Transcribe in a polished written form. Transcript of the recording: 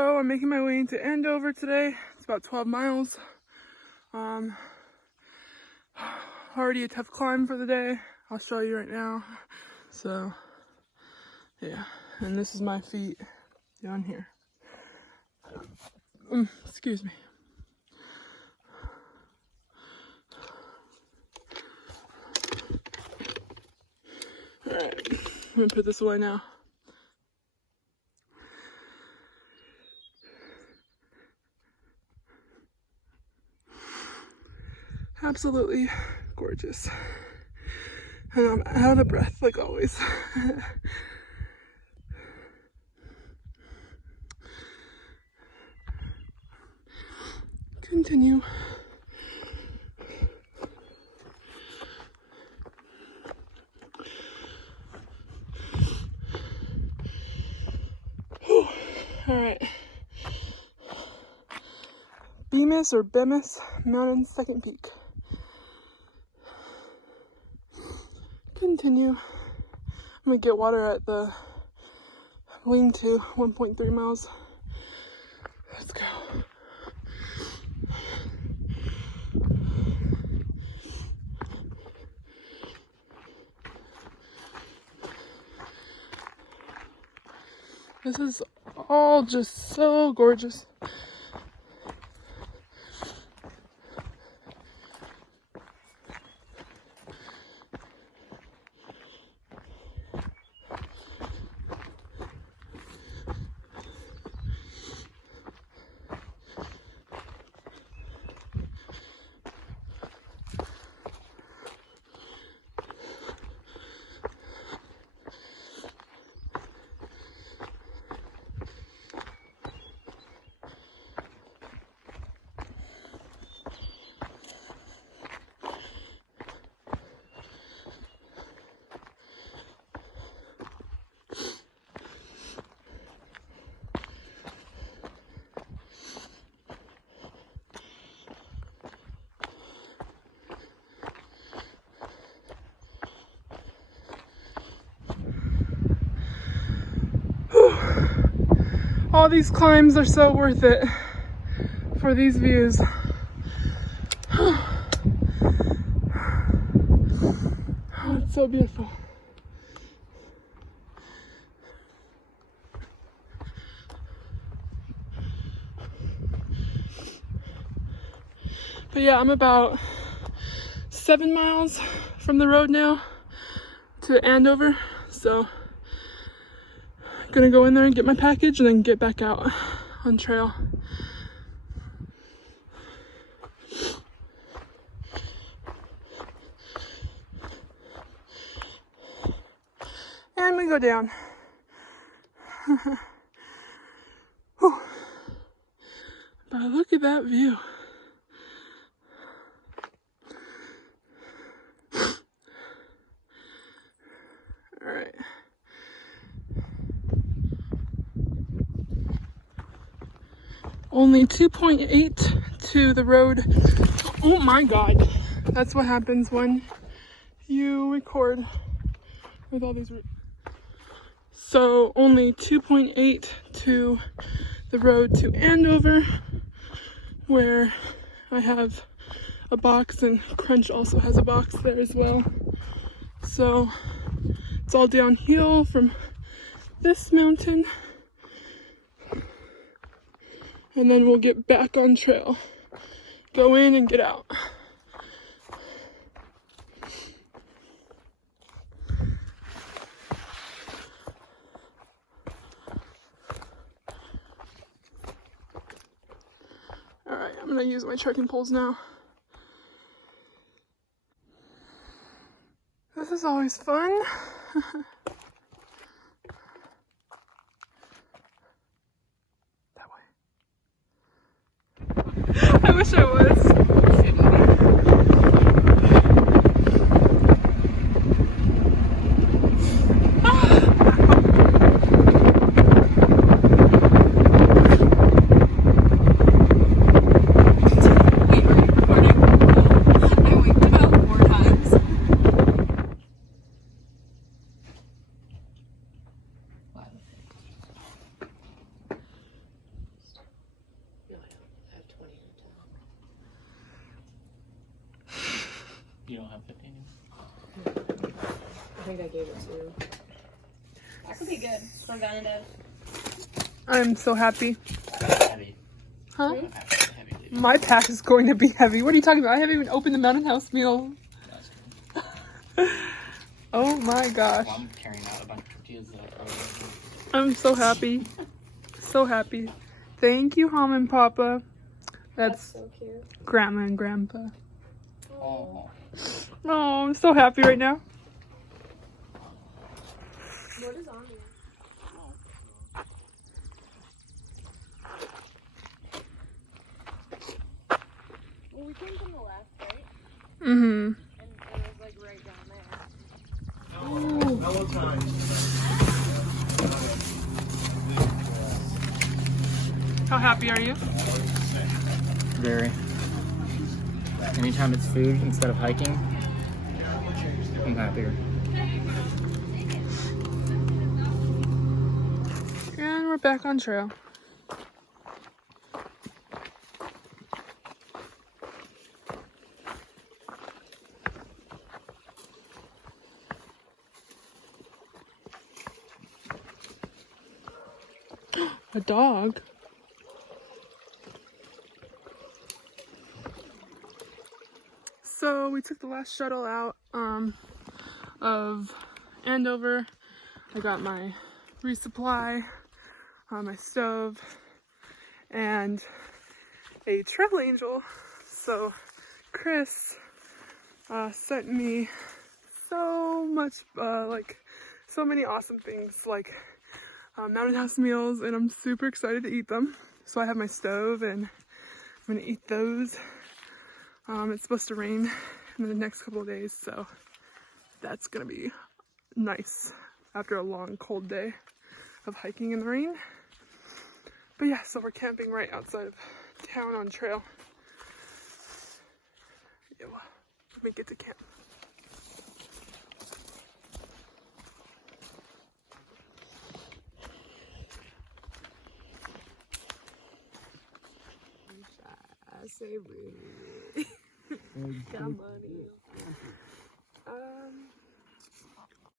So I'm making my way into Andover today. It's about 12 miles. Already a tough climb for the day. I'll show you right now. So yeah, and this is my feet down here. Excuse me. Alright, I'm gonna put this away now. Absolutely gorgeous. And I'm out of breath like always. Continue. Alright. Bemis or Bemis Mountain Second Peak. Continue. I'm gonna get water at the lean-to, 1.3 miles. Let's go. This is all just so gorgeous. All these climbs are so worth it for these views. Oh, it's so beautiful. But yeah, I'm about 7 miles from the road now to Andover, so gonna go in there and get my package and then get back out on trail. And we go down. But look at that view. All right. Only 2.8 to the road. Oh my God. That's what happens when you record with all these. So only 2.8 to the road to Andover, where I have a box, and Crunch also has a box there as well. So it's all downhill from this mountain. And then we'll get back on trail. Go in and get out. Alright, I'm gonna use my trekking poles now. This is always fun. I wish I was. You don't have 15? I think I gave it to you. That could be good. Preventative. I'm so happy. Heavy. Huh? Heavy. My pack is going to be heavy. What are you talking about? I haven't even opened the Mountain House meal. That's good. Oh my gosh. Well, I'm carrying out a bunch of tortillas that I probably I'm so happy. So happy. Thank you, Mom and Papa. That's so cute. Grandma and Grandpa. Oh. Oh, I'm so happy right now. What is on here? Well, we came from the left, right? Mm-hmm. And it was like right down there. Mellow time. How happy are you? Very. Anytime it's food instead of hiking, I'm happier. And we're back on trail. A dog. So we took the last shuttle out of Andover. I got my resupply, my stove, and a trail angel. So Chris sent me so much, so many awesome things, like Mountain House meals, and I'm super excited to eat them. So I have my stove, and I'm gonna eat those. It's supposed to rain in the next couple of days, so that's gonna be nice after a long cold day of hiking in the rain. But yeah, so we're camping right outside of town on trail. Yeah, let me get to camp. I say really. Come on.